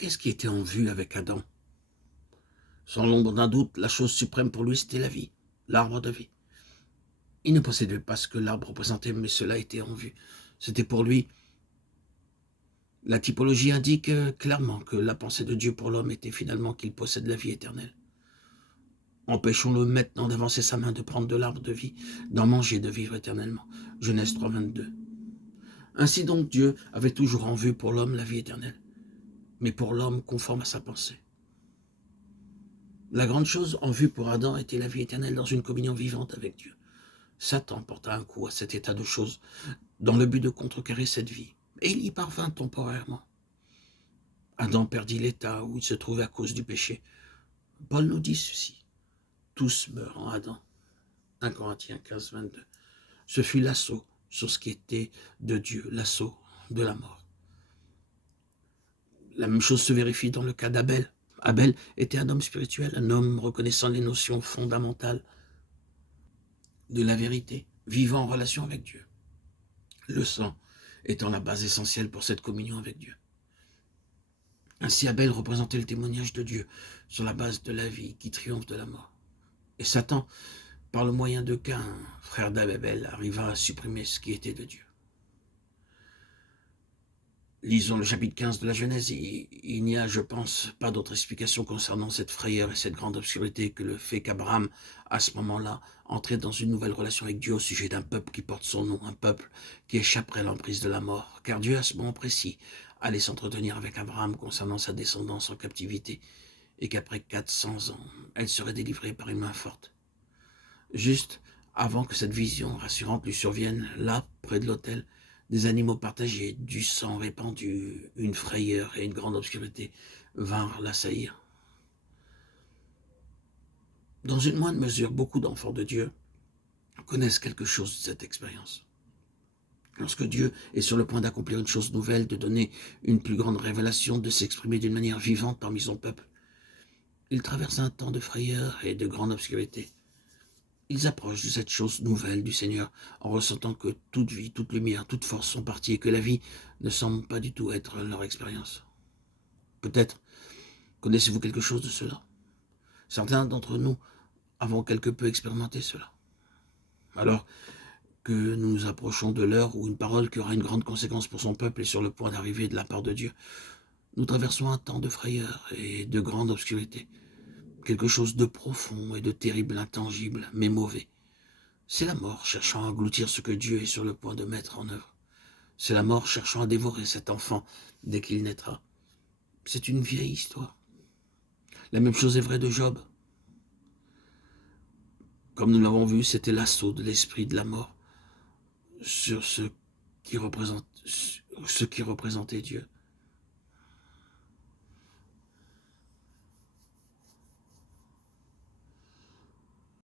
Qu'est-ce qui était en vue avec Adam? Sans l'ombre d'un doute, la chose suprême pour lui, c'était la vie, l'arbre de vie. Il ne possédait pas ce que l'arbre représentait, mais cela était en vue. C'était pour lui. La typologie indique clairement que la pensée de Dieu pour l'homme était finalement qu'il possède la vie éternelle. Empêchons-le maintenant d'avancer sa main, de prendre de l'arbre de vie, d'en manger, de vivre éternellement. Genèse 3, 22. Ainsi donc Dieu avait toujours en vue pour l'homme la vie éternelle, mais pour l'homme conforme à sa pensée. La grande chose en vue pour Adam était la vie éternelle dans une communion vivante avec Dieu. Satan porta un coup à cet état de choses dans le but de contrecarrer cette vie, et il y parvint temporairement. Adam perdit l'état où il se trouvait à cause du péché. Paul nous dit ceci: tous meurent en Adam. 1 Corinthiens 15, 22. Ce fut l'assaut sur ce qui était de Dieu, l'assaut de la mort. La même chose se vérifie dans le cas d'Abel. Abel était un homme spirituel, un homme reconnaissant les notions fondamentales de la vérité, vivant en relation avec Dieu. Le sang étant la base essentielle pour cette communion avec Dieu. Ainsi Abel représentait le témoignage de Dieu sur la base de la vie qui triomphe de la mort. Et Satan, par le moyen de Caïn, frère d'Abel, arriva à supprimer ce qui était de Dieu. Lisons le chapitre 15 de la Genèse. Il n'y a, je pense, pas d'autre explication concernant cette frayeur et cette grande obscurité que le fait qu'Abraham, à ce moment-là, entrait dans une nouvelle relation avec Dieu au sujet d'un peuple qui porte son nom, un peuple qui échapperait à l'emprise de la mort. Car Dieu, à ce moment précis, allait s'entretenir avec Abraham concernant sa descendance en captivité, et qu'après 400 ans, elle serait délivrée par une main forte. Juste avant que cette vision rassurante lui survienne, là, près de l'autel, des animaux partagés, du sang répandu, une frayeur et une grande obscurité vinrent l'assaillir. Dans une moindre mesure, beaucoup d'enfants de Dieu connaissent quelque chose de cette expérience. Lorsque Dieu est sur le point d'accomplir une chose nouvelle, de donner une plus grande révélation, de s'exprimer d'une manière vivante parmi son peuple, il traverse un temps de frayeur et de grande obscurité. Ils approchent de cette chose nouvelle du Seigneur en ressentant que toute vie, toute lumière, toute force sont parties et que la vie ne semble pas du tout être leur expérience. Peut-être connaissez-vous quelque chose de cela. Certains d'entre nous avons quelque peu expérimenté cela. Alors que nous nous approchons de l'heure où une parole qui aura une grande conséquence pour son peuple est sur le point d'arriver de la part de Dieu, nous traversons un temps de frayeur et de grande obscurité. Quelque chose de profond et de terrible, intangible, mais mauvais. C'est la mort cherchant à engloutir ce que Dieu est sur le point de mettre en œuvre. C'est la mort cherchant à dévorer cet enfant dès qu'il naîtra. C'est une vieille histoire. La même chose est vraie de Job. Comme nous l'avons vu, c'était l'assaut de l'esprit de la mort sur ce qui représentait Dieu.